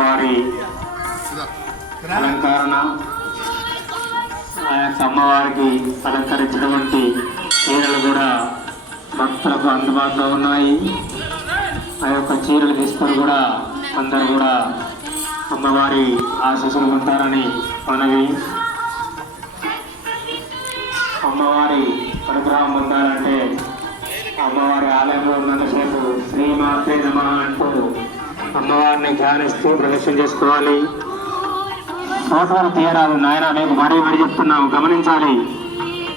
వారి అలంకరణ ఆ యొక్క అమ్మవారికి అలంకరించినటువంటి చీరలు కూడా భక్తులకు అందుబాటులో ఉన్నాయి. ఆ యొక్క చీరలు తీసుకొని కూడా అందరూ కూడా అమ్మవారి ఆశీస్సులు ఉంటారని మనవి. అమ్మవారి అనుగ్రహం పొందాలంటే అమ్మవారి ఆలయంలో ఉన్నంతసేపు శ్రీమాతే నమః అంటూ అమ్మవారిని ధ్యానిస్తూ ప్రదర్శన చేసుకోవాలి. ఫోటోలు తీయరాదు నాయన, మీకు మరీ చెప్తున్నాము, గమనించాలి.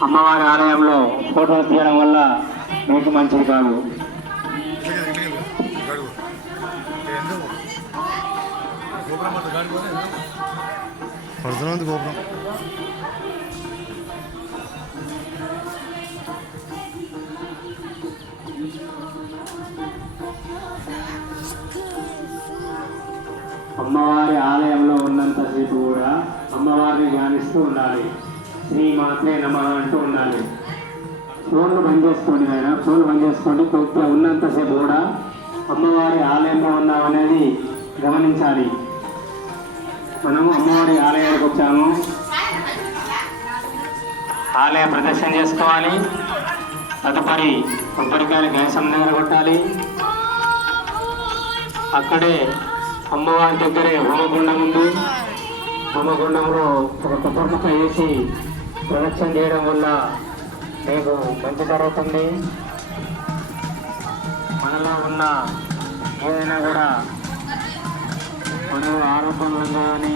అమ్మవారి ఆలయంలో ఫోటోలు తీయడం వల్ల మీకు మంచిది కాదు. అమ్మవారి ఆలయంలో ఉన్నంతసేపు కూడా అమ్మవారిని ధ్యానిస్తూ ఉండాలి. శ్రీమాత్రే నమః అంటూ ఉండాలి. ఫోన్లు బంద్ చేసుకోండి ఆయన, ఫోన్లు బంద్ చేసుకోండి. కొద్దిగా ఉన్నంతసేపు కూడా అమ్మవారి ఆలయంలో ఉన్నామనేది గమనించాలి. మనము అమ్మవారి ఆలయానికి వచ్చాము, ఆలయ ప్రదర్శన చేసుకోవాలి. తదుపరి కొబ్బరికాయలు గ్యాసం దగ్గర కొట్టాలి. అక్కడే అమ్మవారి దగ్గరే హోమగుండం ఉంది. హోమగుండంలో ఒక కొబ్బరి ముక్క వేసి ప్రదక్షిణ చేయడం వల్ల మీకు మంచి జరుగుతుంది. మనలో ఉన్న ఏదైనా కూడా మనం ఆరోగ్యంగా కానీ